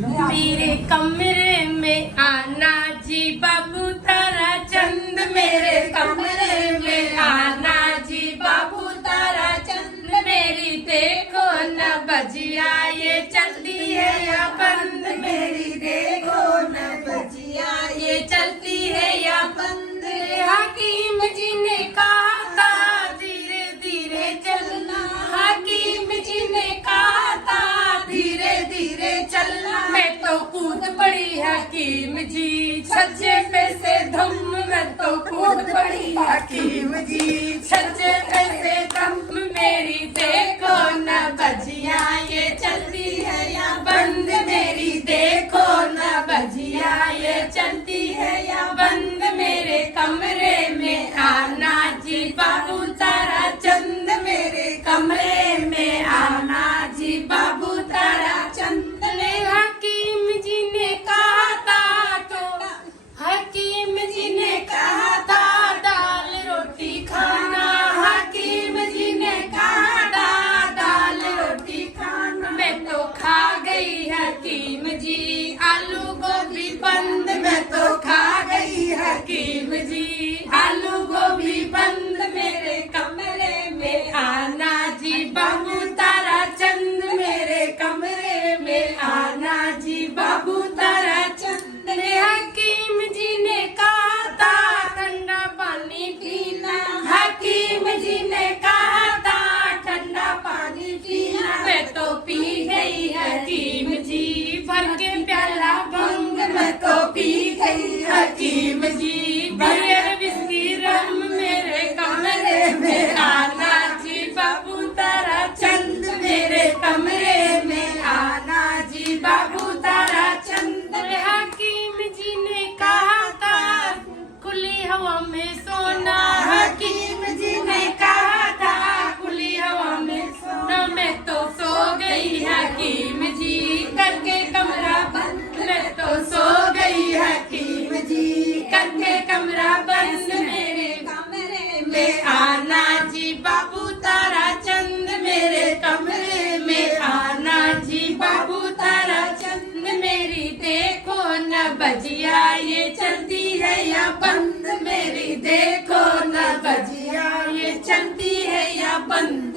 मेरे कमरे में आना जी बाबू तारा चंद, मेरे कमरे में आना जी बाबू तारा चंद। मेरी देखो न बजिया ये चलती है या बंद, मेरी देखो न बजिया ये चलती है या बंद। हकीम जी ने कहा था धीरे धीरे चलना, हकीम जी ने कहा था धीरे धीरे चलना। मैं तो कूद पड़ी हकीम जी छज्जे पे से धम, मैं तो कूद पड़ी हकीम जी छज्जे पे से धम। मेरी देखो न बजिया ये चलती है या बंद, मेरी देखो न बजिया ये चलती है या बंद। मेरे कमरे में आना जी बाबू तारा चंद, मेरे कमरे में आना जी बाबू तारा चंद। हकीम जी ने कहा था तो, हकीम जी ने कहा था दाल रोटी खाना, हकीम जी ने कहा था दाल रोटी खाना। मैं तो खा गई हकीम जी आलू गोभी बंद, मैं तो खा गई हकीम जी आलू गोभी बंद। मेरे कमरे में आना जी बाबू तारा चंद, मेरे कमरे में आना जी बाबू तारा चंद। हकीम जी ने कहा था ठंडा पानी पीना, हकीम जी ने कहा था ठंडा पानी पीना। मैं तो पी गई हकीम जी भर के प्याला भंग, मैं तो पी गई हकीम जी बियर विस्की रम। मेरे कमरे में आना जी बाबू तारा चंद, मेरे कमरे में आना जी बाबू तारा चंद। हकीम जी ने कहा था खुली हवा में सोना, हकीम जी ने कहा था खुली हवा में सोना। मैं तो सो गई हकीम जी करके कमरा बंद, मैं तो सो गई हकीम जी करके कमरा बंद। मेरे कमरे में आना जी बाबू तारा चंद, मेरे कमरे में आना जी बाबू तारा चंद। मेरी देखो न बजिया ये चलती है या बंद, मेरी देखो न बजिया ये चलती है या बंद।